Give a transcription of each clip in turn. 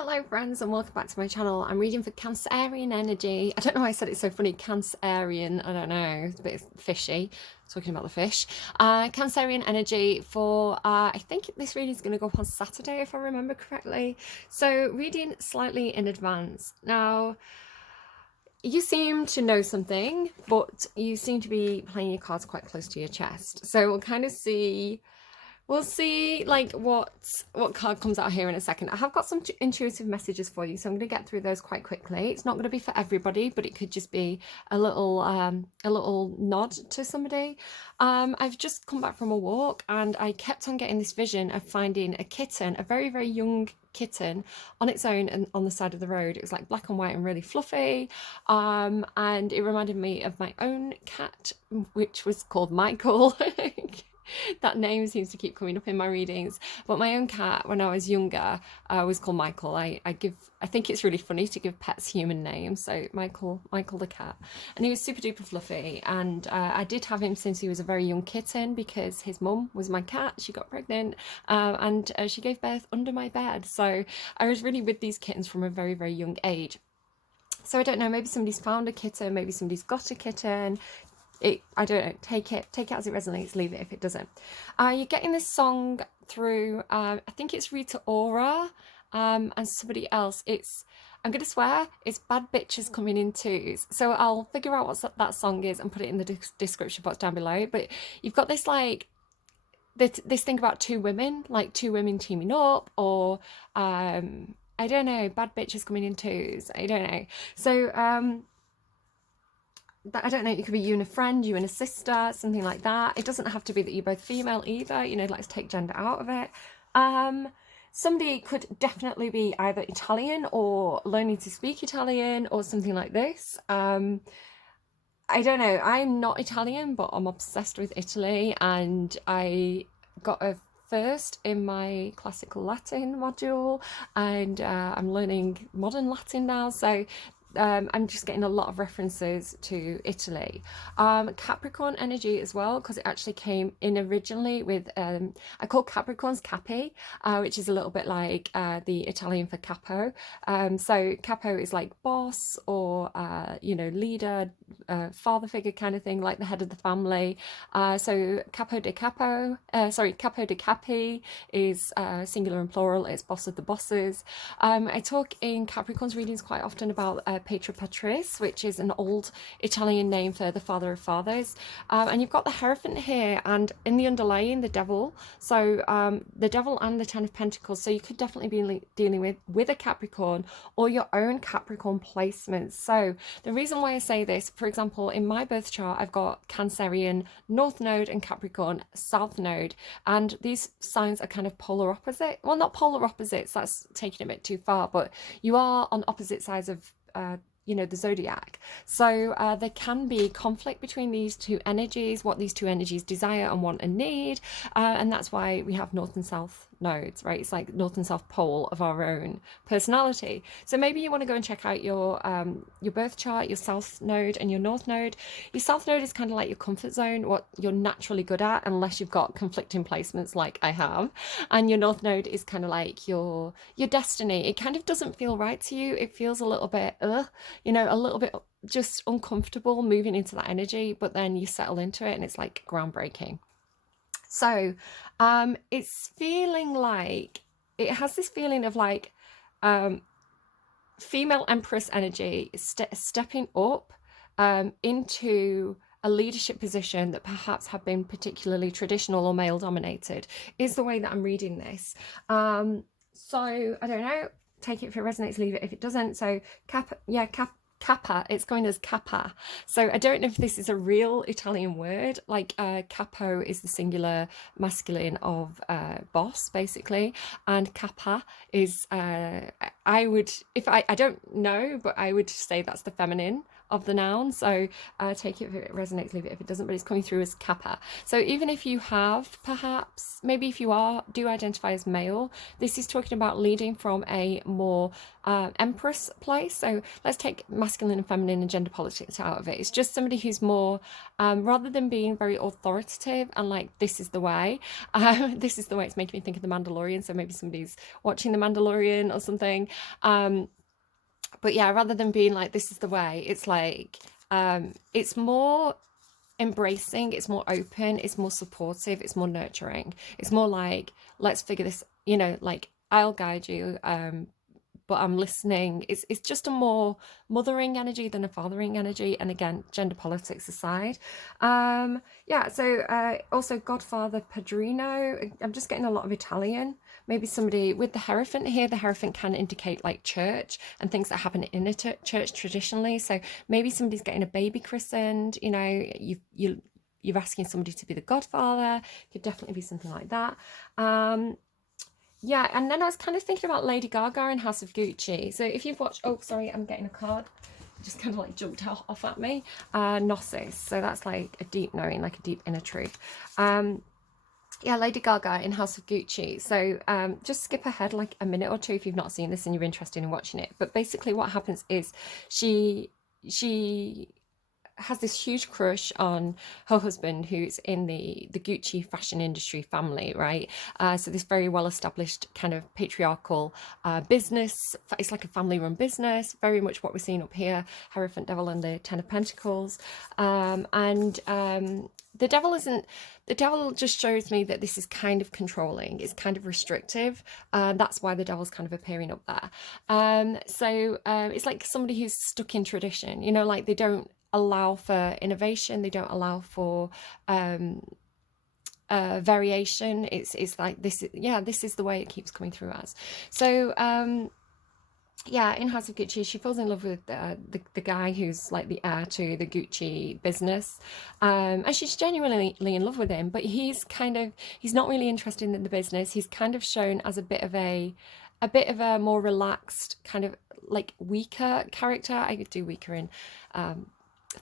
Hello friends and welcome back to my channel. I'm reading for Cancerian energy. I don't know why I said it's so funny, Cancerian, I don't know, it's a bit fishy, talking about the fish. Cancerian energy for, I think this reading is going to go up on Saturday if I remember correctly. So reading slightly in advance. Now, you seem to know something, but you seem to be playing your cards quite close to your chest. So we'll kind of see. We'll see like what card comes out here in a second. I have got some intuitive messages for you, so I'm going to get through those quite quickly. It's not going to be for everybody, but it could just be a little nod to somebody. I've just come back from a walk and I kept on getting this vision of finding a kitten, a very, very young kitten on its own and on the side of the road. It was like black and white and really fluffy. And it reminded me of my own cat, which was called Michael. That name seems to keep coming up in my readings. But my own cat, when I was younger, was called Michael. I think it's really funny to give pets human names. So Michael the cat, and he was super duper fluffy. And I did have him since he was a very young kitten because his mum was my cat. She got pregnant, and she gave birth under my bed. So I was really with these kittens from a very, very young age. So I don't know, maybe somebody's found a kitten, maybe somebody's got a kitten. I don't know, take it as it resonates, leave it if it doesn't. You're getting this song through, I think it's Rita Ora, and somebody else. I'm going to swear, it's Bad Bitches Coming in Twos. So I'll figure out what that song is and put it in the description box down below. But you've got this like, this thing about two women teaming up, or I don't know, bad bitches coming in twos. I don't know. So I don't know, it could be you and a friend, you and a sister, something like that. It doesn't have to be that you're both female either, you know, let's take gender out of it. Somebody could definitely be either Italian or learning to speak Italian or something like this. I don't know, I'm not Italian, but I'm obsessed with Italy, and I got a first in my classical Latin module, and I'm learning modern Latin now, so I'm just getting a lot of references to Italy. Capricorn energy as well, because it actually came in originally with, I call Capricorns Capi, which is a little bit like the Italian for capo. So capo is like boss or, you know, leader, father figure kind of thing, like the head of the family. So capo de capi is singular and plural, it's boss of the bosses. I talk in Capricorn's readings quite often about Patria Patris, which is an old Italian name for the father of fathers. And you've got the Hierophant here, and in the underlying, the devil. So the devil and the Ten of Pentacles. So you could definitely be dealing with a Capricorn or your own Capricorn placements. So the reason why I say this, for example, in my birth chart, I've got Cancerian North Node and Capricorn South Node. And these signs are kind of polar opposite. Well, not polar opposites, that's taking it a bit too far, but you are on opposite sides of you know, the zodiac. So there can be conflict between these two energies, what these two energies desire and want and need, and that's why we have north and south nodes, right? It's like north and south pole of our own personality. So maybe you want to go and check out your birth chart, your south node and your north node. Your south node is kind of like your comfort zone, what you're naturally good at, unless you've got conflicting placements like I have. And your north node is kind of like your destiny. It kind of doesn't feel right to you. It feels a little bit you know, a little bit just uncomfortable moving into that energy, but then you settle into it and it's like groundbreaking. So it's feeling like, it has this feeling of like female empress energy stepping up into a leadership position that perhaps have been particularly traditional or male dominated, is the way that I'm reading this. So I don't know, take it if it resonates, leave it if it doesn't. So Kappa, it's going as kappa. So I don't know if this is a real Italian word, like capo is the singular masculine of boss, basically, and kappa is, I don't know, but I would say that's the feminine of the noun. So take it if it resonates, leave it if it doesn't, but it's coming through as kappa. So even if you have perhaps, maybe if you do identify as male, this is talking about leading from a more empress place. So let's take masculine and feminine and gender politics out of it. It's just somebody who's more, rather than being very authoritative and like, this is the way, this is the way, it's making me think of the Mandalorian. So maybe somebody's watching the Mandalorian or something. But yeah, rather than being like, this is the way, it's like, it's more embracing, it's more open, it's more supportive, it's more nurturing. It's more like, let's figure this, you know, like, I'll guide you, but I'm listening. It's just a more mothering energy than a fathering energy. And again, gender politics aside. Yeah, so also Godfather Padrino. I'm just getting a lot of Italian. Maybe somebody with the Hierophant here. The Hierophant can indicate like church and things that happen in a church traditionally. So maybe somebody's getting a baby christened. You know, you're asking somebody to be the godfather. Could definitely be something like that. Yeah, and then I was kind of thinking about Lady Gaga and House of Gucci. So if you've watched, oh, sorry, I'm getting a card. It just kind of like jumped off at me. Gnosis. So that's like a deep knowing, like a deep inner truth. Yeah, Lady Gaga in House of Gucci. So just skip ahead like a minute or two if you've not seen this and you're interested in watching it. But basically what happens is she has this huge crush on her husband, who's in the Gucci fashion industry family, right? So this very well established kind of patriarchal business. It's like a family run business, very much what we're seeing up here, Hierophant Devil and the Ten of Pentacles. The devil just shows me that this is kind of controlling, it's kind of restrictive. That's why the devil's kind of appearing up there. It's like somebody who's stuck in tradition, you know, like they don't allow for innovation, they don't allow for variation. It's like this is the way it keeps coming through us. So yeah, in House of Gucci, she falls in love with the guy who's like the heir to the Gucci business, and she's genuinely in love with him. But he's not really interested in the business. He's kind of shown as a bit of a more relaxed, kind of like weaker character. I could do weaker in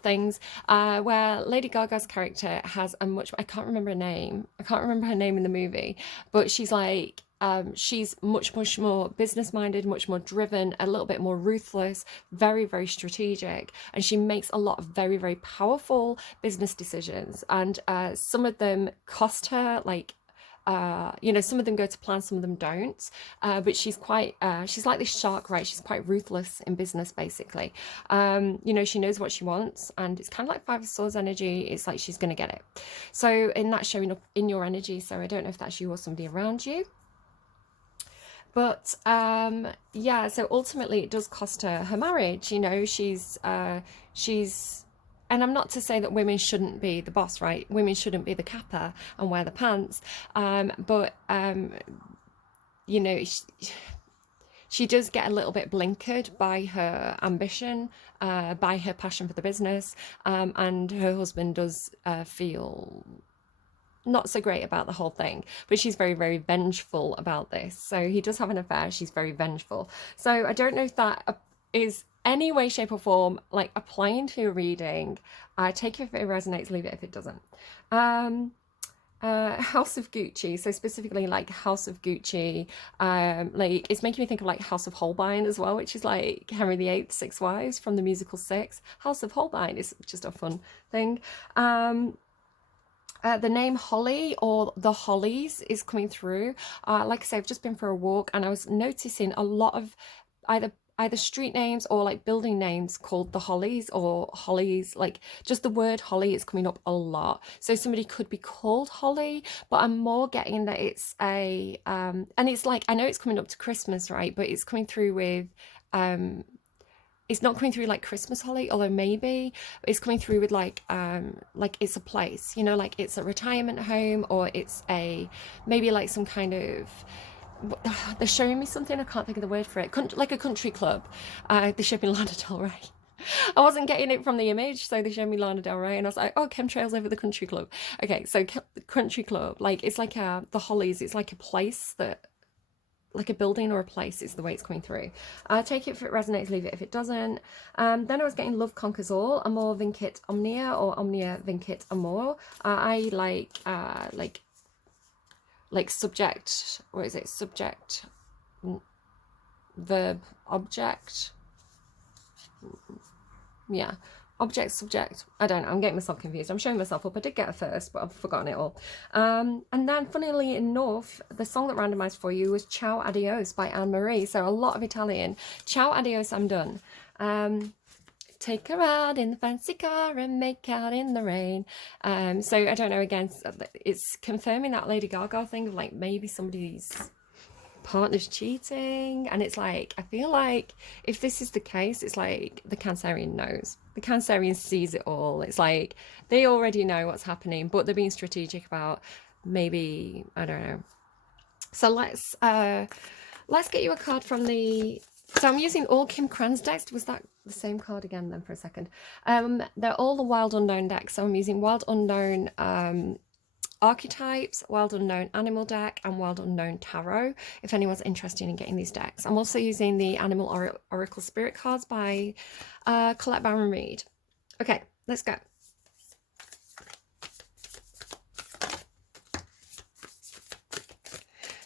things, where Lady Gaga's character has a much, I can't remember her name in the movie, but she's like, she's much more business minded, much more driven, a little bit more ruthless, very strategic, and she makes a lot of very powerful business decisions, and some of them cost her like, you know, some of them go to plan, some of them don't, but she's quite she's like this shark, right? She's quite ruthless in business, basically. You know, she knows what she wants, and it's kind of like Five of Swords energy. It's like she's gonna get it. So in that, showing up in your energy. So I don't know if that's you or somebody around you, but yeah, so ultimately it does cost her marriage. You know, she's and I'm not to say that women shouldn't be the boss, right? Women shouldn't be the kappa and wear the pants. But you know, she does get a little bit blinkered by her ambition, by her passion for the business. And her husband does feel not so great about the whole thing, but she's very vengeful about this. So he does have an affair. She's very vengeful. So I don't know if that is any way, shape or form like applying to your reading. Take it if it resonates, leave it if it doesn't. House of Gucci, so specifically like House of Gucci, like it's making me think of like House of Holbein as well, which is like Henry VIII's Six Wives from the musical Six. House of Holbein is just a fun thing. The name Holly or the Hollies is coming through. Like I say, I've just been for a walk and I was noticing a lot of either street names or like building names called the Hollies or Hollies. Like just the word Holly is coming up a lot. So somebody could be called Holly, but I'm more getting that it's a and it's like, I know it's coming up to Christmas, right? But it's coming through with it's not coming through like Christmas holly, although maybe it's coming through with like it's a place, you know, like it's a retirement home, or it's maybe like some kind of, they're showing me something, I can't think of the word for it, like a country club. They showed me Lana Del Rey. I wasn't getting it from the image, so they showed me Lana Del Rey and I was like, oh, chemtrails over the country club. Okay, so country club, like it's like the Hollies, it's like a place that, like a building or a place is the way it's coming through. Take it if it resonates, leave it if it doesn't. Then I was getting love conquers all, amor vincit omnia, or omnia vincit amor. I like subject, what is it? Subject, verb, object. Yeah. Object, subject, I don't know, I'm getting myself confused. I'm showing myself up. I did get it first, but I've forgotten it all. And then, funnily enough, the song that randomized for you was Ciao, Adios by Anne-Marie. So a lot of Italian. Ciao, adios, I'm done. Take her out in the fancy car and make out in the rain. So I don't know, again, it's confirming that Lady Gaga thing of like maybe somebody's partner's cheating, and it's like, I feel like if this is the case, it's like the Cancerian knows. The Cancerian sees it all. It's like they already know what's happening, but they're being strategic about maybe, I don't know. So let's get you a card from the, so I'm using all Kim Cran's decks. Was that the same card again then for a second? They're all the Wild Unknown decks, so I'm using Wild Unknown Archetypes, Wild Unknown Animal deck, and Wild Unknown Tarot, if anyone's interested in getting these decks. I'm also using the Animal Oracle Spirit cards by Colette Baron Reid. Okay, let's go.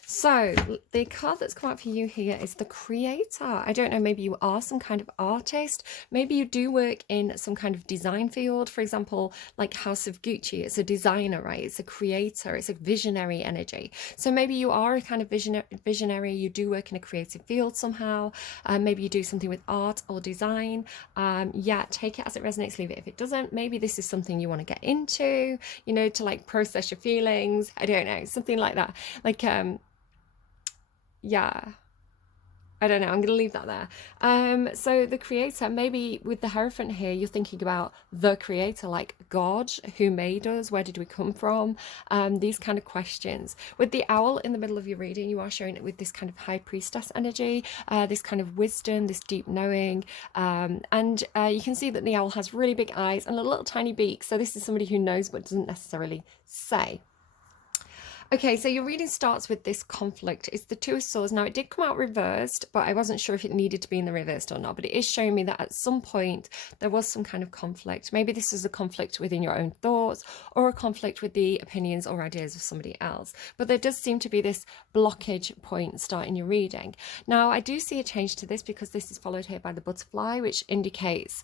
So the card that's come out for you here is the Creator. I don't know, maybe you are some kind of artist. Maybe you do work in some kind of design field. For example, like House of Gucci, it's a designer, right? It's a creator, it's a visionary energy. So maybe you are a kind of visionary, you do work in a creative field somehow. Maybe you do something with art or design. Yeah, take it as it resonates, leave it if it doesn't. Maybe this is something you want to get into, you know, to like process your feelings. I don't know, something like that. Like, yeah, I don't know, I'm going to leave that there. So the Creator, maybe with the Hierophant here, you're thinking about the Creator, like God, who made us, where did we come from? These kind of questions. With the Owl in the middle of your reading, you are showing it with this kind of High Priestess energy, this kind of wisdom, this deep knowing. And you can see that the Owl has really big eyes and a little tiny beak. So this is somebody who knows but doesn't necessarily say. Okay, so your reading starts with this conflict. It's the Two of Swords. Now, it did come out reversed, but I wasn't sure if it needed to be in the reversed or not. But it is showing me that at some point there was some kind of conflict. Maybe this is a conflict within your own thoughts or a conflict with the opinions or ideas of somebody else. But there does seem to be this blockage point starting your reading. Now, I do see a change to this because this is followed here by the butterfly, which indicates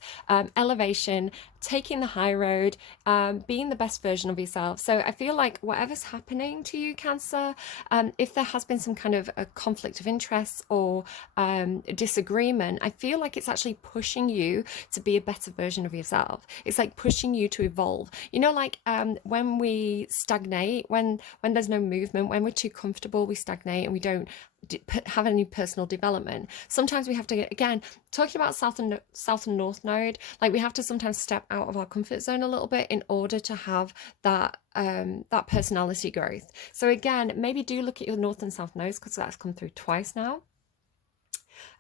elevation, taking the high road, being the best version of yourself. So I feel like whatever's happening to you, Cancer, if there has been some kind of a conflict of interest or disagreement, I feel like it's actually pushing you to be a better version of yourself. It's like pushing you to evolve. You know, like when we stagnate, when there's no movement, when we're too comfortable, we stagnate and we don't have any personal development. Sometimes we have to, again, talking about south and north node, like we have to sometimes step out of our comfort zone a little bit in order to have that that personality growth. So again, maybe do look at your north and south nodes because that's come through twice now.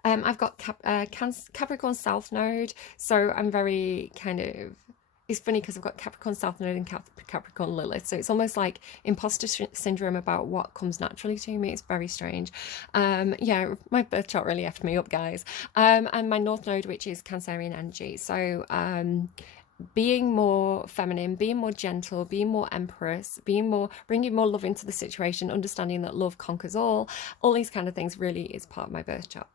I've got Capricorn South Node, so I'm very kind of, it's funny because I've got Capricorn South Node and Capricorn Lilith, so it's almost like imposter syndrome about what comes naturally to me. It's very strange. Yeah, my birth chart really effed me up, guys. And my North Node, which is Cancerian energy, so being more feminine, being more gentle, being more empress, being more, bringing more love into the situation, understanding that love conquers all these kind of things really is part of my birth chart.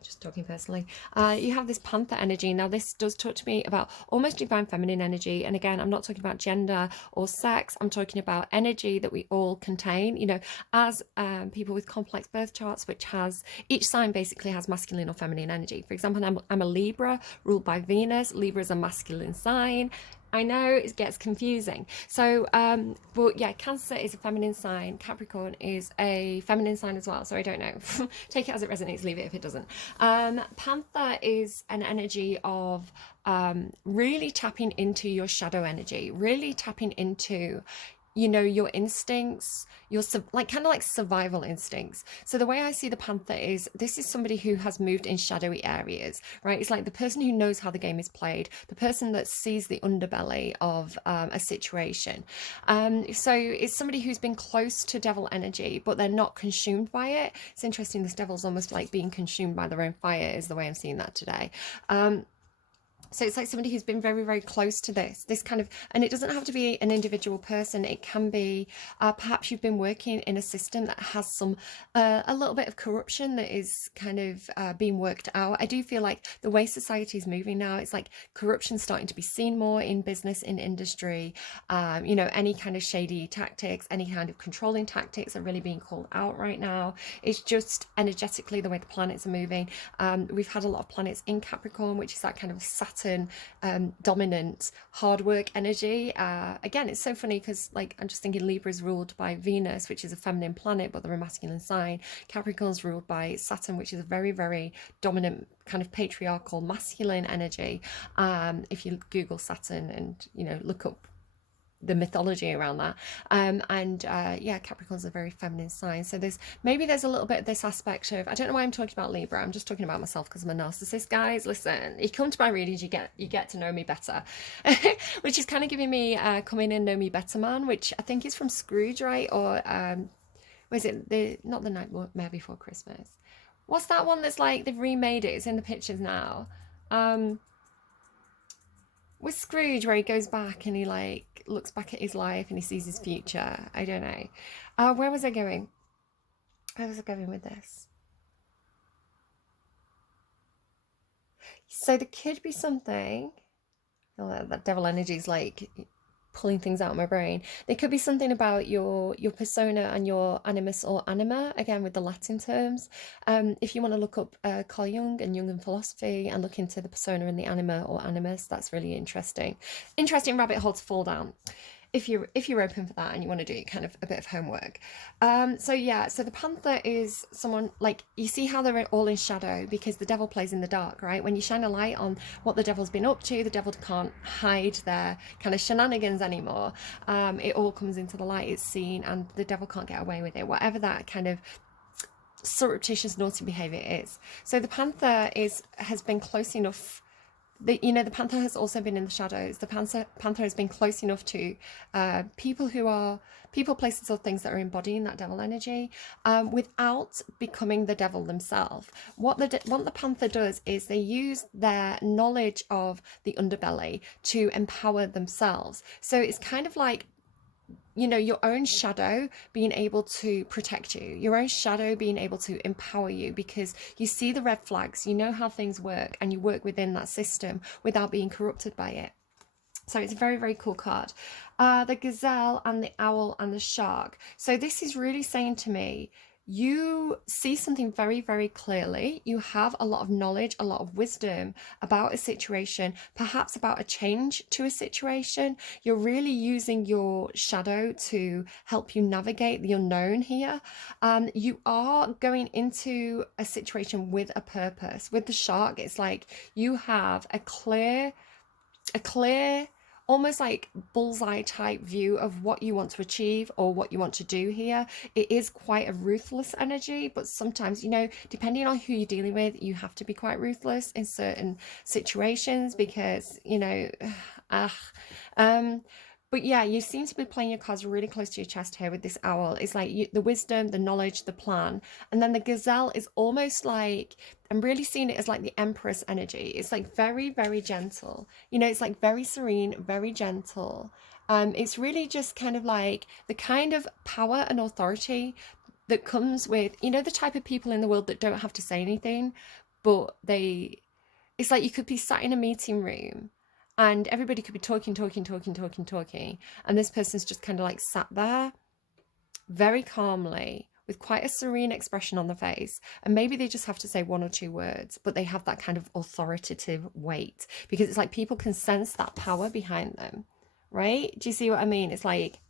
Just talking personally, you have this Panther energy. Now this does talk to me about almost divine feminine energy, and again, I'm not talking about gender or sex. I'm talking about energy that we all contain, you know, as people with complex birth charts, which has, each sign basically has masculine or feminine energy. For example, I'm a Libra ruled by Venus. Libra is a masculine sign. I know it gets confusing. So, but yeah, Cancer is a feminine sign. Capricorn is a feminine sign as well. So I don't know. Take it as it resonates, leave it if it doesn't. Panther is an energy of really tapping into your shadow energy, really tapping into you know, your instincts, your like kind of like survival instincts. So the way I see the panther is, this is somebody who has moved in shadowy areas, right? It's like the person who knows how the game is played, the person that sees the underbelly of a situation. So it's somebody who's been close to devil energy, but they're not consumed by it. It's interesting, this devil's almost like being consumed by their own fire, is the way I'm seeing that today. So it's like somebody who's been very, very close to this kind of, and it doesn't have to be an individual person. It can be, perhaps you've been working in a system that has some, a little bit of corruption that is kind of being worked out. I do feel like the way society is moving now, it's like corruption's starting to be seen more in business, in industry. You know, any kind of shady tactics, any kind of controlling tactics are really being called out right now. It's just energetically the way the planets are moving. We've had a lot of planets in Capricorn, which is that kind of Saturn dominant hard work energy. Again, it's so funny because, like, I'm just thinking Libra is ruled by Venus, which is a feminine planet, but they're a masculine sign. Capricorn's ruled by Saturn, which is a very, very dominant kind of patriarchal masculine energy. If you Google Saturn and, you know, look up the mythology around that, yeah, Capricorn's a very feminine sign. So there's a little bit of this aspect of, I don't know why I'm talking about Libra, I'm just talking about myself because I'm a narcissist, guys. Listen, you come to my readings, you get to know me better. Which is kind of giving me Come In and Know Me Better Man, which I think is from Scrooge, right? Or was it not The Nightmare Before Christmas? What's that one that's like they've remade it, it's in the pictures now, with Scrooge, where he goes back and he like looks back at his life and he sees his future. I don't know. Where was I going? Where was I going with this? So there could be something. Oh, that devil energy is like pulling things out of my brain. There could be something about your persona and your animus or anima, again with the Latin terms. If you want to look up Carl Jung and Jungian philosophy and look into the persona and the anima or animus, that's really interesting rabbit hole to fall down if you're open for that and you want to do kind of a bit of homework. So yeah, so the panther is someone, like, you see how they're all in shadow because the devil plays in the dark, right? When you shine a light on what the devil's been up to, the devil can't hide their kind of shenanigans anymore. It all comes into the light, it's seen, and the devil can't get away with it, whatever that kind of surreptitious naughty behavior is. So the panther has been close enough. The panther has also been in the shadows. The panther has been close enough to people, places, or things that are embodying that devil energy, without becoming the devil themselves. What the panther does is they use their knowledge of the underbelly to empower themselves. So it's kind of like, you know, your own shadow being able to protect you, your own shadow being able to empower you, because you see the red flags, you know how things work, and you work within that system without being corrupted by it. So it's a very, very cool card. The gazelle and the owl and the shark. So this is really saying to me, you see something very, very clearly. You have a lot of knowledge, a lot of wisdom about a situation, perhaps about a change to a situation. You're really using your shadow to help you navigate the unknown here. You are going into a situation with a purpose. With the shark, it's like you have a clear, almost like bullseye type view of what you want to achieve or what you want to do here. It is quite a ruthless energy, but sometimes, you know, depending on who you're dealing with, you have to be quite ruthless in certain situations because, you know, but yeah, you seem to be playing your cards really close to your chest here with this owl. It's like the wisdom, the knowledge, the plan. And then the gazelle is almost like, I'm really seeing it as like the empress energy. It's like very, very gentle. You know, it's like very serene, very gentle. It's really just kind of like the kind of power and authority that comes with, you know, the type of people in the world that don't have to say anything, but it's like you could be sat in a meeting room and everybody could be talking, and this person's just kind of like sat there very calmly with quite a serene expression on the face, and maybe they just have to say one or two words, but they have that kind of authoritative weight because it's like people can sense that power behind them, right? Do you see what I mean? It's like,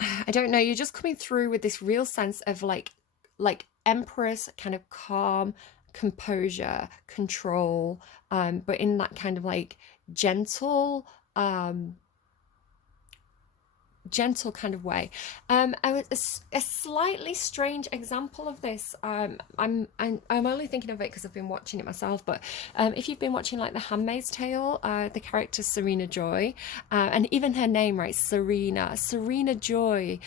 I don't know, you're just coming through with this real sense of like empress, kind of calm, composure, control, but in that kind of like gentle, gentle kind of way. A slightly strange example of this, I'm only thinking of it because I've been watching it myself, but if you've been watching like The Handmaid's Tale, the character Serena Joy, and even her name, right, Serena Joy,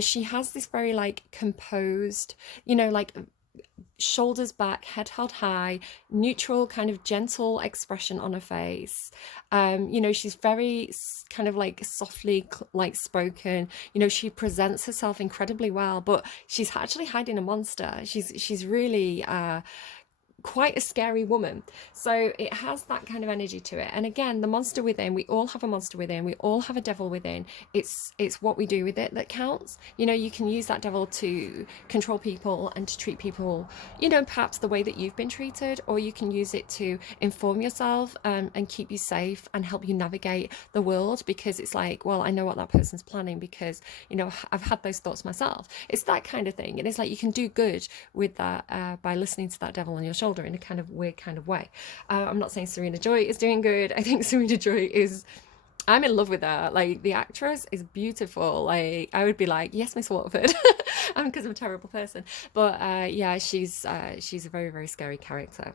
she has this very like composed, like shoulders back, head held high, neutral, kind of gentle expression on her face. She's very kind of like softly like spoken. She presents herself incredibly well, but she's actually hiding a monster. She's really quite a scary woman. So it has that kind of energy to it. And again, the monster within, we all have a monster within, we all have a devil within. It's what we do with it that counts. You can use that devil to control people and to treat people, perhaps the way that you've been treated, or you can use it to inform yourself, and keep you safe and help you navigate the world, because it's like, well, I know what that person's planning because, I've had those thoughts myself. It's that kind of thing. And it's like you can do good with that by listening to that devil on your shoulder in a kind of weird kind of way. I'm not saying Serena Joy is doing good. I think Serena Joy I'm in love with her. Like, the actress is beautiful. Like, I would be like, yes, Miss Watford, because I'm a terrible person. But yeah, she's a very, very scary character.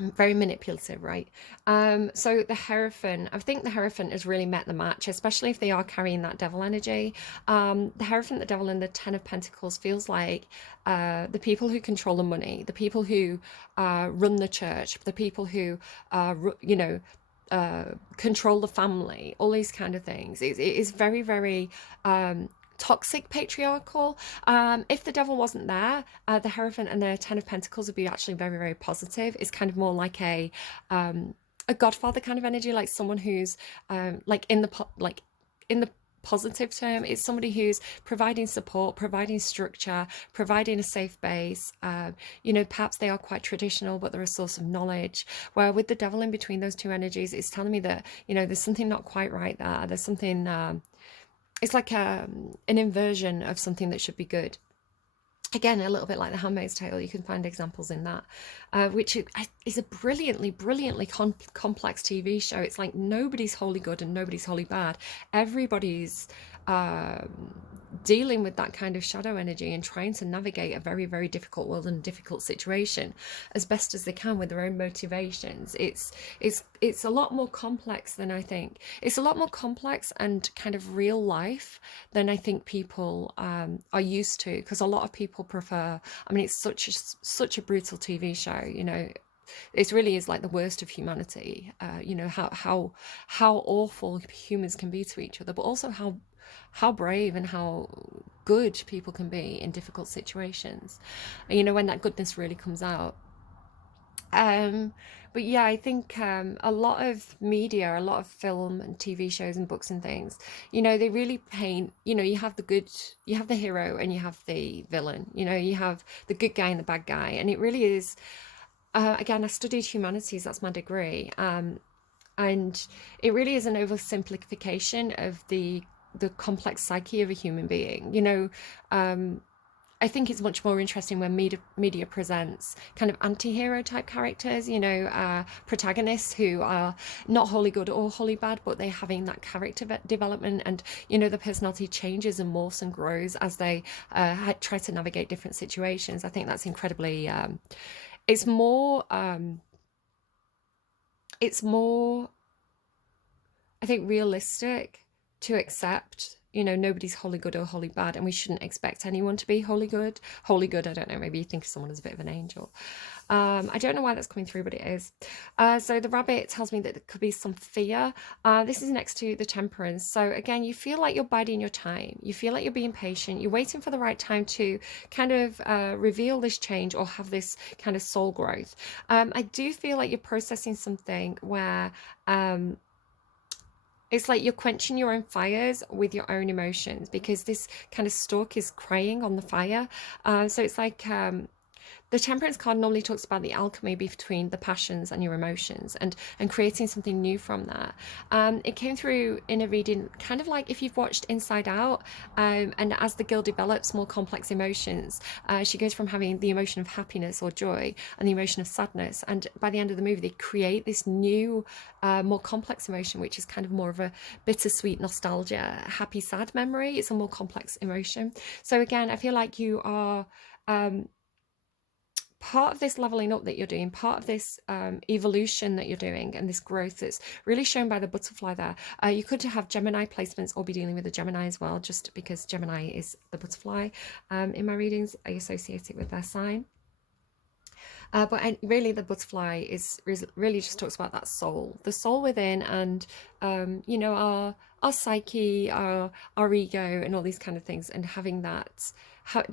Very manipulative, right? So the Hierophant, I think the Hierophant has really met the match, especially if they are carrying that devil energy. The Hierophant, the devil, and the Ten of Pentacles feels like the people who control the money, the people who run the church, the people who control the family, all these kind of things. It is very, very toxic patriarchal. If the devil wasn't there, the Hierophant and the Ten of Pentacles would be actually very, very positive. It's kind of more like a godfather kind of energy, like someone who's like in the positive term. It's somebody who's providing support, providing structure, providing a safe base. Perhaps they are quite traditional, but they're a source of knowledge. Where with the devil in between those two energies, it's telling me that there's something not quite right there. There's something it's like an inversion of something that should be good. Again, a little bit like The Handmaid's Tale, you can find examples in that, which is a brilliantly, brilliantly complex TV show. It's like nobody's wholly good and nobody's wholly bad. Everybody's dealing with that kind of shadow energy and trying to navigate a very, very difficult world and difficult situation as best as they can with their own motivations. It's a lot more complex than I think. It's a lot more complex and kind of real life than I think people are used to, because a lot of people prefer, I mean, it's such a brutal TV show, it really is like the worst of humanity. How awful humans can be to each other, but also how brave and how good people can be in difficult situations, when that goodness really comes out. But yeah, I think a lot of media, a lot of film and TV shows and books and things, they really paint, you have the good, you have the hero and you have the villain, you have the good guy and the bad guy. And it really is, again, I studied humanities, that's my degree. And it really is an oversimplification of the complex psyche of a human being. I think it's much more interesting when media presents kind of anti-hero type characters, protagonists who are not wholly good or wholly bad, but they're having that character development, and the personality changes and morphs and grows as they try to navigate different situations. I think that's incredibly it's more I think realistic to accept, nobody's wholly good or wholly bad, and we shouldn't expect anyone to be wholly good. Wholly good, I don't know, maybe you think of someone as a bit of an angel. I don't know why that's coming through, but it is. So the Rabbit tells me that there could be some fear. This is next to the Temperance. So again, you feel like you're biding your time. You feel like you're being patient. You're waiting for the right time to kind of reveal this change or have this kind of soul growth. I do feel like you're processing something where it's like you're quenching your own fires with your own emotions, because this kind of stalk is crying on the fire. So it's like the Temperance card normally talks about the alchemy between the passions and your emotions, and creating something new from that. It came through in a reading, kind of like if you've watched Inside Out, and as the girl develops more complex emotions, she goes from having the emotion of happiness or joy and the emotion of sadness, and by the end of the movie they create this new, more complex emotion, which is kind of more of a bittersweet nostalgia, happy sad memory. It's a more complex emotion. So again, I feel like you are, part of this leveling up that you're doing, part of this evolution that you're doing, and this growth that's really shown by the butterfly there. You could have Gemini placements or be dealing with a Gemini as well, just because Gemini is the butterfly. In my readings, I associate it with their sign. But really, the butterfly is really just talks about that soul, the soul within, and you know, our psyche, our ego, and all these kind of things, and having that,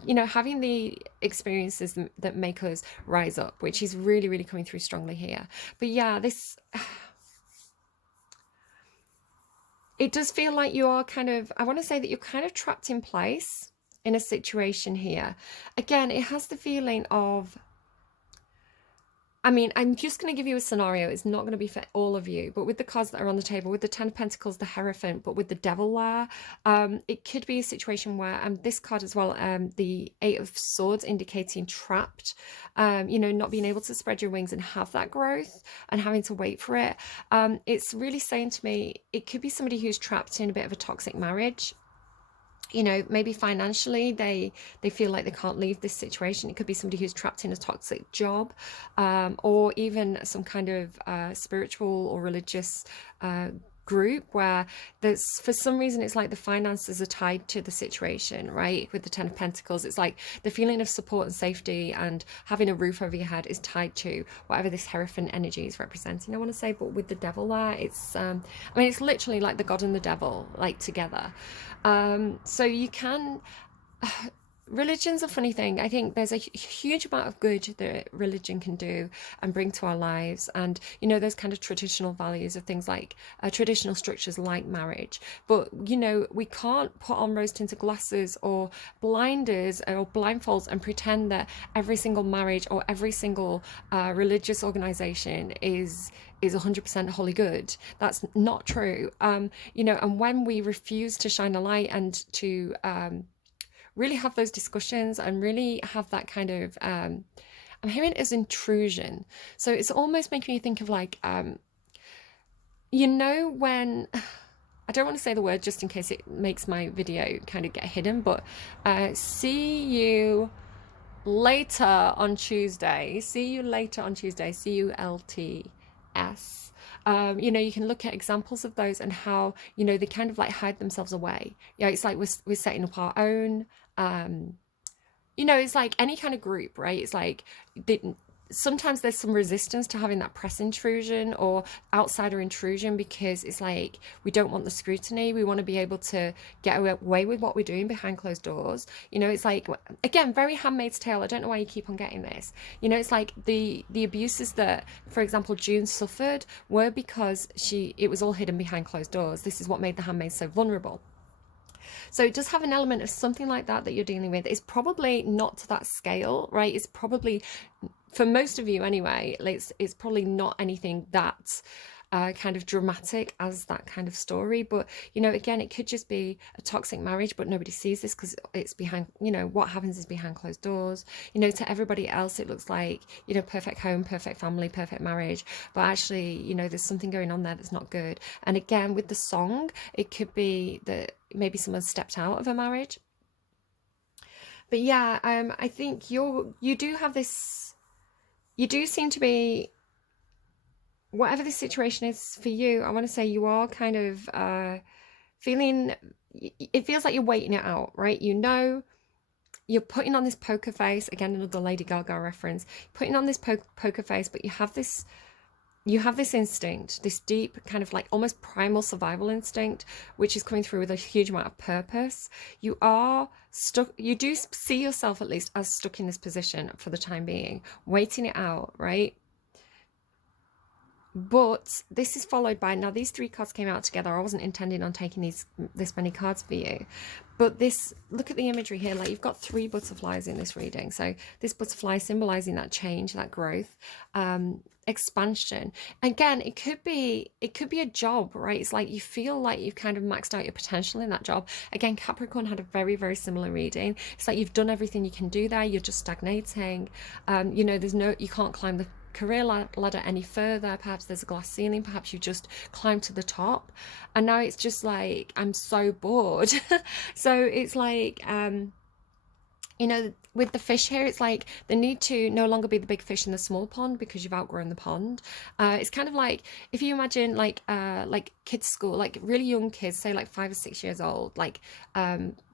you know, having the experiences that make us rise up, which is really, really coming through strongly here. But yeah, this. It does feel like you are kind of, I want to say that you're kind of trapped in place in a situation here. Again, it has the feeling of, I mean, I'm just going to give you a scenario. It's not going to be for all of you, but with the cards that are on the table, with the Ten of Pentacles, the Hierophant, but with the Devil there, it could be a situation where, this card as well, the Eight of Swords indicating trapped, you know, not being able to spread your wings and have that growth and having to wait for it. It's really saying to me, it could be somebody who's trapped in a bit of a toxic marriage. You know, maybe financially they feel like they can't leave this situation. It could be somebody who's trapped in a toxic job, or even some kind of spiritual or religious group where there's, for some reason, it's like the finances are tied to the situation, right? With the Ten of Pentacles, it's like the feeling of support and safety and having a roof over your head is tied to whatever this Hierophant energy is representing, I want to say. But with the Devil there, it's I mean, it's literally like the God and the devil, like, together. So you can, religion's a funny thing. I think there's a huge amount of good that religion can do and bring to our lives, and you know, those kind of traditional values of things like traditional structures like marriage. But you know, we can't put on rose-tinted glasses or blinders or blindfolds and pretend that every single marriage or every single religious organization is 100% wholly good. That's not true. You know, and when we refuse to shine a light and to really have those discussions and really have that kind of, I'm hearing it as intrusion. So it's almost making me think of like, you know, when, I don't want to say the word just in case it makes my video kind of get hidden, but see you later on Tuesday. See you later on Tuesday. CULTS. You know, you can look at examples of those and how, you know, they kind of like hide themselves away. Yeah, it's like we're setting up our own, you know, it's like any kind of group, right? It's like sometimes there's some resistance to having that press intrusion or outsider intrusion, because it's like we don't want the scrutiny. We want to be able to get away with what we're doing behind closed doors. You know, it's like, again, very Handmaid's Tale. I don't know why you keep on getting this. You know, it's like the abuses that, for example, June suffered were because it was all hidden behind closed doors. This is what made the handmaid so vulnerable. So it does have an element of something like that you're dealing with. It's probably not to that scale, right? It's probably, for most of you anyway, it's probably not anything that kind of dramatic as that kind of story. But, you know, again, it could just be a toxic marriage, but nobody sees this because it's behind, you know, what happens is behind closed doors. You know, to everybody else, it looks like, you know, perfect home, perfect family, perfect marriage. But actually, you know, there's something going on there that's not good. And again, with the song, it could be that maybe someone stepped out of a marriage. But yeah, I think you do have this, you do seem to be, whatever the situation is for you, I want to say you are kind of feeling, it feels like you're waiting it out, right? You know, you're putting on this poker face, again, another Lady Gaga reference, putting on this poker face, but you have this instinct, this deep kind of like almost primal survival instinct, which is coming through with a huge amount of purpose. You are stuck, you do see yourself at least as stuck in this position for the time being, waiting it out, right? But this is followed by, now these three cards came out together. I wasn't intending on taking this many cards for you, but this, look at the imagery here, like you've got three butterflies in this reading. So this butterfly symbolizing that change, that growth, expansion. Again, it could be a job, right? It's like you feel like you've kind of maxed out your potential in that job. Again, Capricorn had a very, very similar reading. It's like you've done everything you can do there, you're just stagnating. You know, you can't climb the career ladder any further. Perhaps there's a glass ceiling, perhaps you just climbed to the top, and now it's just like, I'm so bored. So it's like, you know, with the fish here, it's like they need to no longer be the big fish in the small pond because you've outgrown the pond. It's kind of like, if you imagine like kids school, like really young kids, say like 5 or 6 years old, like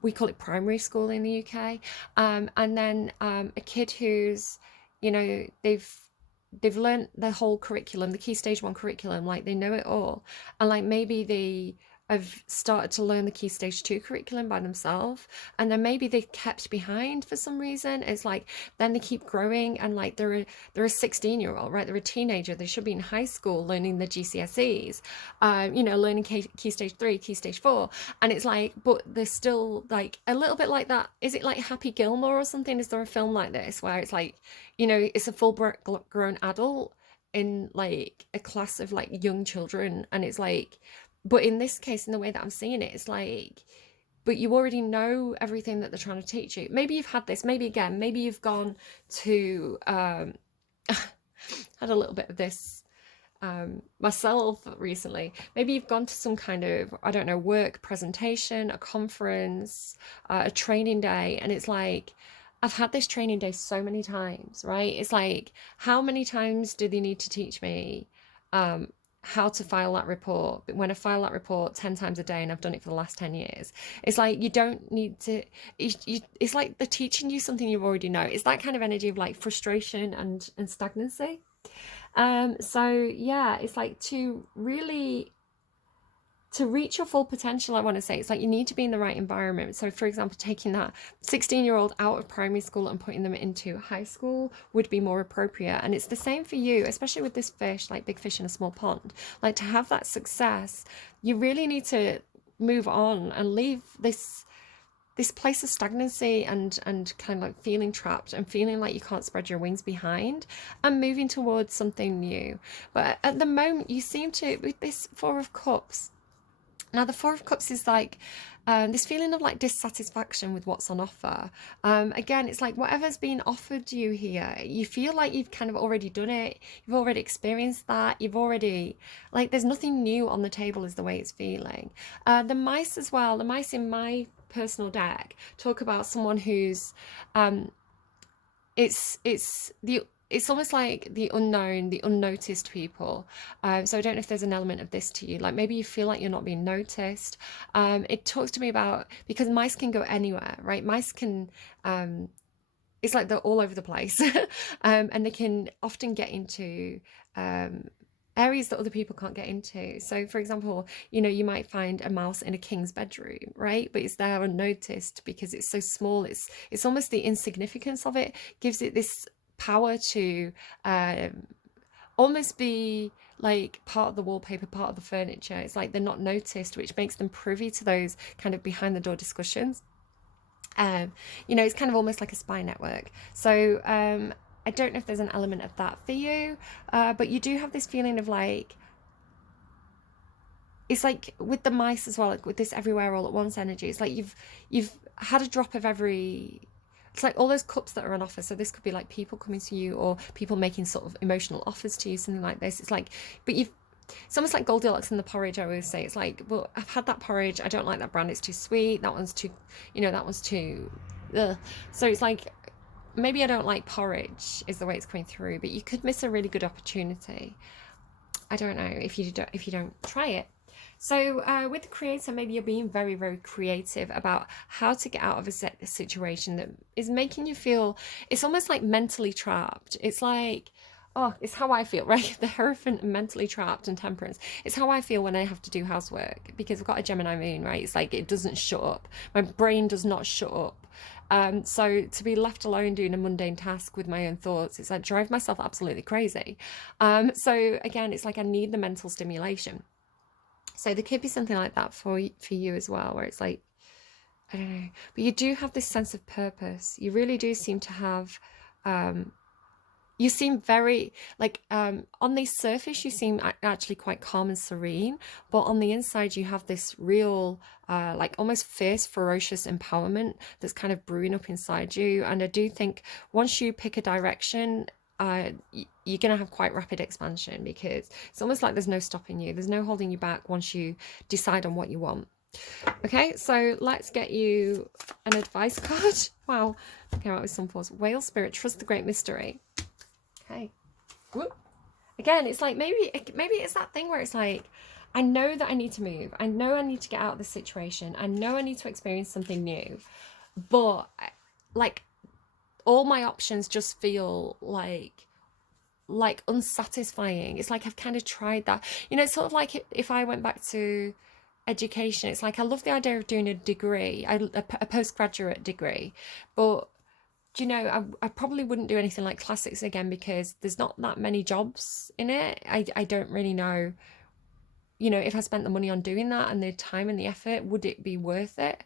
we call it primary school in the UK, and then a kid who's, you know, they've learned the whole curriculum, the key stage 1 curriculum, like they know it all, and like maybe they have started to learn the key stage 2 curriculum by themselves, and then maybe they kept behind for some reason. It's like then they keep growing, and like they're a 16-year-old, right? They're a teenager, they should be in high school learning the GCSEs, you know, learning key stage 3, key stage 4, and it's like, but they're still like a little bit like that. Is it like Happy Gilmore or something? Is there a film like this where it's like, you know, it's a full grown adult in like a class of like young children, and it's like, but in this case, in the way that I'm seeing it, it's like, but you already know everything that they're trying to teach you. Maybe you've had this, maybe you've gone to had a little bit of this myself recently. Maybe you've gone to some kind of, I don't know, work presentation, a conference, a training day, and it's like, I've had this training day so many times, right? It's like, how many times do they need to teach me how to file that report? But when I file that report 10 times a day, and I've done it for the last 10 years, it's like, you don't need to, it's like they're teaching you something you already know. It's that kind of energy of like frustration and stagnancy. So yeah, it's like to reach your full potential, I want to say, it's like you need to be in the right environment. So for example, taking that 16-year-old out of primary school and putting them into high school would be more appropriate. And it's the same for you, especially with this fish, like big fish in a small pond. Like, to have that success, you really need to move on and leave this place of stagnancy and kind of like feeling trapped and feeling like you can't spread your wings behind, and moving towards something new. But at the moment, you seem to, with this Four of Cups, now the Four of Cups is like this feeling of like dissatisfaction with what's on offer. Again, it's like whatever's being offered you here, you feel like you've kind of already done it, you've already experienced that, you've already, like, there's nothing new on the table is the way it's feeling. The mice as well, the mice in my personal deck talk about someone who's it's almost like the unknown, the unnoticed people. So I don't know if there's an element of this to you. Like maybe you feel like you're not being noticed. It talks to me about, because mice can go anywhere, right? Mice can, it's like they're all over the place. And they can often get into areas that other people can't get into. So for example, you know, you might find a mouse in a king's bedroom, right? But it's there unnoticed because it's so small. It's almost the insignificance of it gives it this power to almost be like part of the wallpaper, part of the furniture. It's like they're not noticed, which makes them privy to those kind of behind the door discussions. You know, it's kind of almost like a spy network. So I don't know if there's an element of that for you, but you do have this feeling of like, it's like with the mice as well, like with this everywhere all at once energy, it's like you've had a drop of every, it's like all those cups that are on offer. So this could be like people coming to you or people making sort of emotional offers to you, something like this. It's like, but it's almost like Goldilocks in the porridge, I always say. It's like, well, I've had that porridge, I don't like that brand, it's too sweet, that one's too, you know, that one's too, ugh. So it's like, maybe I don't like porridge is the way it's coming through, but you could miss a really good opportunity. I don't know if you don't try it. So with the creator, maybe you're being very, very creative about how to get out of a situation that is making you feel, it's almost like mentally trapped. It's like, oh, it's how I feel, right? The Hierophant, mentally trapped, and Temperance. It's how I feel when I have to do housework, because I've got a Gemini moon, right? It's like it doesn't shut up. My brain does not shut up. So to be left alone doing a mundane task with my own thoughts, it's like drive myself absolutely crazy. So again, it's like I need the mental stimulation. So there could be something like that for you as well, where it's like, I don't know, but you do have this sense of purpose. You really do seem to have, you seem very, like, on the surface, you seem actually quite calm and serene, but on the inside, you have this real, like, almost fierce, ferocious empowerment that's kind of brewing up inside you. And I do think once you pick a direction, you're going to have quite rapid expansion, because it's almost like there's no stopping you. There's no holding you back once you decide on what you want. Okay, so let's get you an advice card. Wow, came out with some force. Whale spirit, trust the great mystery. Okay. Whoop. Again, it's like maybe it's that thing where it's like, I know that I need to move. I know I need to get out of this situation. I know I need to experience something new, but like all my options just feel like unsatisfying. It's like I've kind of tried that. You know, it's sort of like if I went back to education, it's like I love the idea of doing a degree, a postgraduate degree, but you know, I probably wouldn't do anything like classics again, because there's not that many jobs in it. I don't really know, you know, if I spent the money on doing that and the time and the effort, would it be worth it?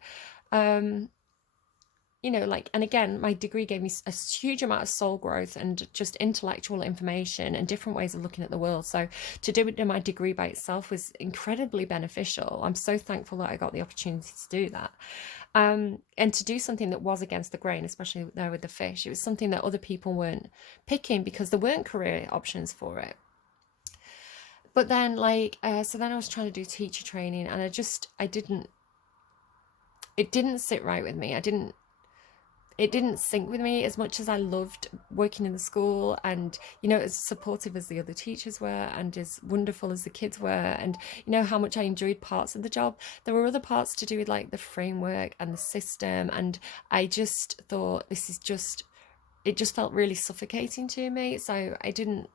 You know, like, and again, my degree gave me a huge amount of soul growth and just intellectual information and different ways of looking at the world. So to do it in my degree by itself was incredibly beneficial. I'm so thankful that I got the opportunity to do that. And to do something that was against the grain, especially there with the fish. It was something that other people weren't picking because there weren't career options for it. But then, like, so then I was trying to do teacher training, and it didn't sit right with me. It didn't sync with me as much as I loved working in the school, and, you know, as supportive as the other teachers were and as wonderful as the kids were, and, you know, how much I enjoyed parts of the job. There were other parts to do with like the framework and the system, and I just thought it just felt really suffocating to me. So I didn't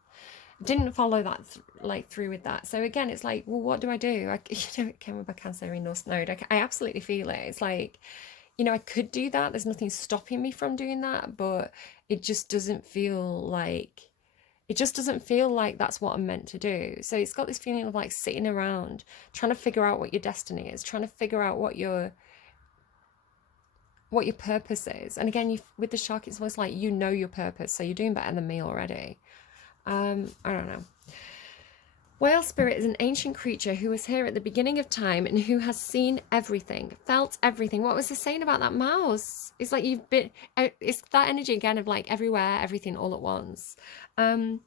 follow that through with that. So again, it's like, well, what do I do? You know, it came with my Cancerian North Node. I absolutely feel it. It's like, you know, I could do that. There's nothing stopping me from doing that, but it just doesn't feel like that's what I'm meant to do. So it's got this feeling of like sitting around trying to figure out what your destiny is, trying to figure out what your purpose is. And again, with the shark, it's almost like, you know, your purpose, so you're doing better than me already. I don't know. Whale spirit is an ancient creature who was here at the beginning of time and who has seen everything, felt everything. What was the saying about that mouse? It's like it's that energy again of like everywhere, everything all at once. The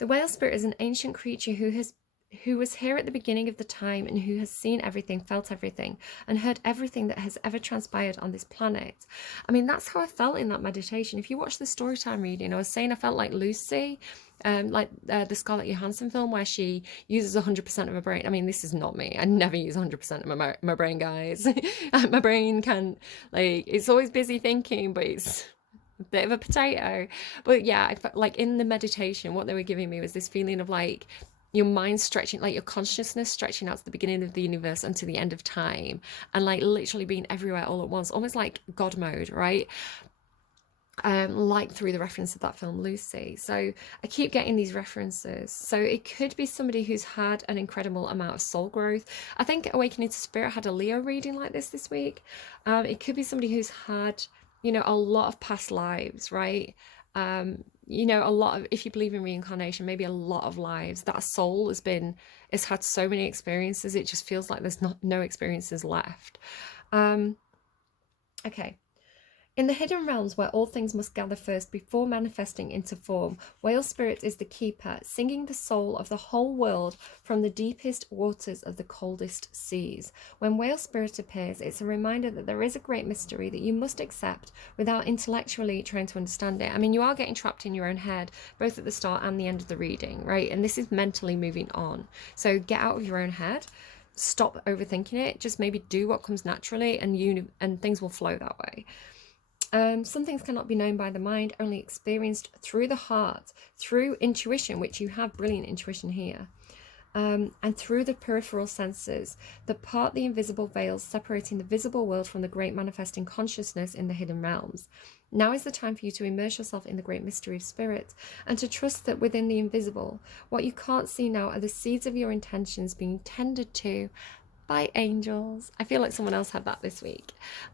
whale spirit is an ancient creature who was here at the beginning of the time and who has seen everything, felt everything, and heard everything that has ever transpired on this planet. I mean, that's how I felt in that meditation. If you watch the storytime reading, I was saying I felt like Lucy, like the Scarlett Johansson film where she uses 100% of her brain. I mean, this is not me. I never use 100% of my brain, guys. My brain can, like, it's always busy thinking, but it's a bit of a potato. But yeah, I felt like in the meditation, what they were giving me was this feeling of like your mind stretching, like your consciousness stretching out to the beginning of the universe and to the end of time, and like literally being everywhere all at once, almost like God mode, right? Like through the reference of that film Lucy. So I keep getting these references. So it could be somebody who's had an incredible amount of soul growth. I think Awakening to Spirit had a Leo reading like this week. It could be somebody who's had, you know, a lot of past lives, right? You know, a lot of, if you believe in reincarnation, maybe a lot of lives. That soul has had so many experiences, it just feels like there's no experiences left. Okay. In the hidden realms where all things must gather first before manifesting into form, whale spirit is the keeper, singing the soul of the whole world from the deepest waters of the coldest seas. When whale spirit appears, it's a reminder that there is a great mystery that you must accept without intellectually trying to understand it. I mean, you are getting trapped in your own head, both at the start and the end of the reading, right? And this is mentally moving on. So get out of your own head. Stop overthinking it. Just maybe do what comes naturally, and things will flow that way. Some things cannot be known by the mind, only experienced through the heart, through intuition, which you have brilliant intuition here. and through the peripheral senses that part the invisible veils separating the visible world from the great manifesting consciousness in the hidden realms. Now is the time for you to immerse yourself in the great mystery of spirit and to trust that within the invisible, what you can't see now are the seeds of your intentions being tended to by angels. I feel like someone else had that this week.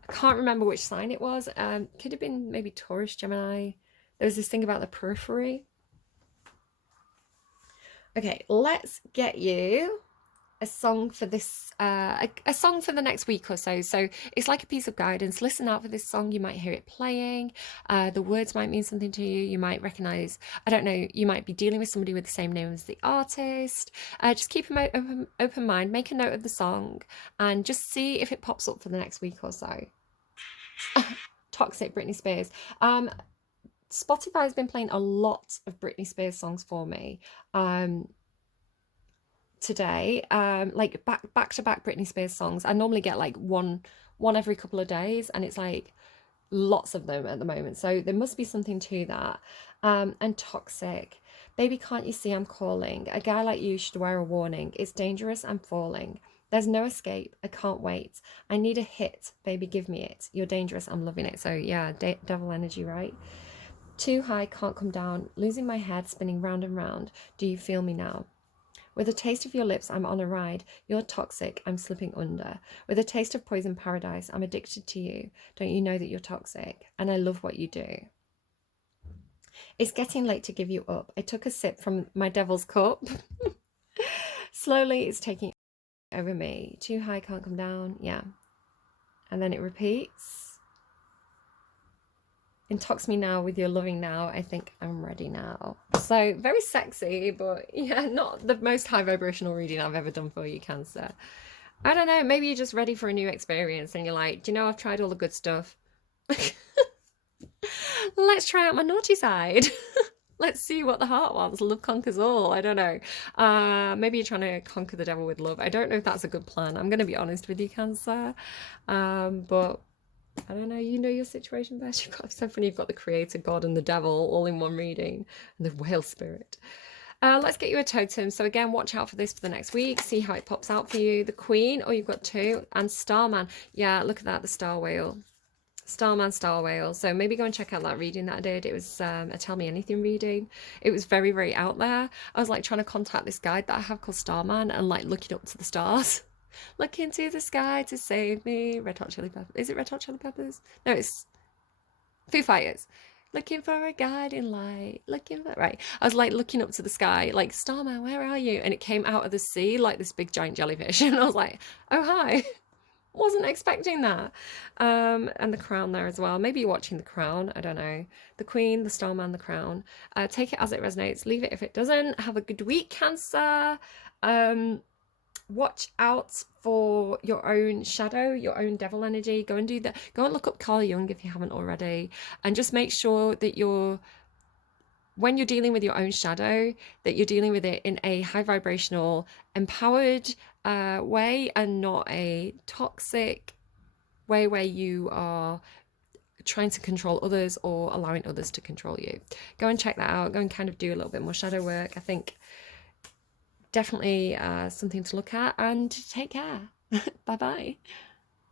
I can't remember which sign it was. Could have been maybe Taurus, Gemini. There was this thing about the periphery. Okay, let's get you a song for this, a song for the next week or so. So it's like a piece of guidance. Listen out for this song. You might hear it playing. The words might mean something to you. You might recognize, I don't know, you might be dealing with somebody with the same name as the artist. Just keep an open mind, make a note of the song, and just see if it pops up for the next week or so. Toxic, Britney Spears. Spotify has been playing a lot of Britney Spears songs for me today, like back to back Britney Spears songs. I normally get like one every couple of days, and it's like lots of them at the moment, so there must be something to that. And Toxic, baby, can't you see I'm calling? A guy like you should wear a warning. It's dangerous, I'm falling. There's no escape, I can't wait. I need a hit, baby, give me it. You're dangerous, I'm loving it. So yeah, devil energy, right? Too high, can't come down. Losing my head, spinning round and round. Do you feel me now? With a taste of your lips, I'm on a ride. You're toxic, I'm slipping under. With a taste of poison paradise, I'm addicted to you. Don't you know that you're toxic? And I love what you do. It's getting late to give you up. I took a sip from my devil's cup. Slowly, it's taking over me. Too high, can't come down. Yeah. And then it repeats. Intox me now with your loving now. I think I'm ready now. So very sexy, but yeah, not the most high vibrational reading I've ever done for you, Cancer. I don't know, maybe you're just ready for a new experience and you're like, do you know, I've tried all the good stuff. Let's try out my naughty side. Let's see what the heart wants. Love conquers all. I don't know. Maybe you're trying to conquer the devil with love. I don't know if that's a good plan. I'm going to be honest with you, Cancer. But I don't know, you know your situation best. You've got, so funny, you've got the creator, God, and the devil all in one reading, and the whale spirit. Let's get you a totem. So again, watch out for this for the next week. See how it pops out for you. The Queen, oh, you've got two, and Starman. Yeah, look at that, the star whale. Starman, star whale. So maybe go and check out that reading that I did. It was a Tell Me Anything reading. It was very, very out there. I was like trying to contact this guide that I have called Starman and like looking up to the stars. Look into the sky to save me. Red Hot Chili Peppers. Is it Red Hot Chili Peppers? No, it's Foo Fighters. Looking for a guiding light. Looking for... Right. I was like looking up to the sky, like, Starman, where are you? And it came out of the sea like this big giant jellyfish. And I was like, oh, hi. Wasn't expecting that. And the Crown there as well. Maybe you're watching the Crown. I don't know. The Queen, the Starman, the Crown. Take it as it resonates. Leave it if it doesn't. Have a good week, Cancer. Watch out for your own shadow, your own devil energy. Go and do that. Go and look up Carl Jung if you haven't already, and just make sure that when you're dealing with your own shadow, that you're dealing with it in a high vibrational, empowered way, and not a toxic way where you are trying to control others or allowing others to control you. Go and check that out. Go and kind of do a little bit more shadow work. I think definitely something to look at, and take care. Bye bye.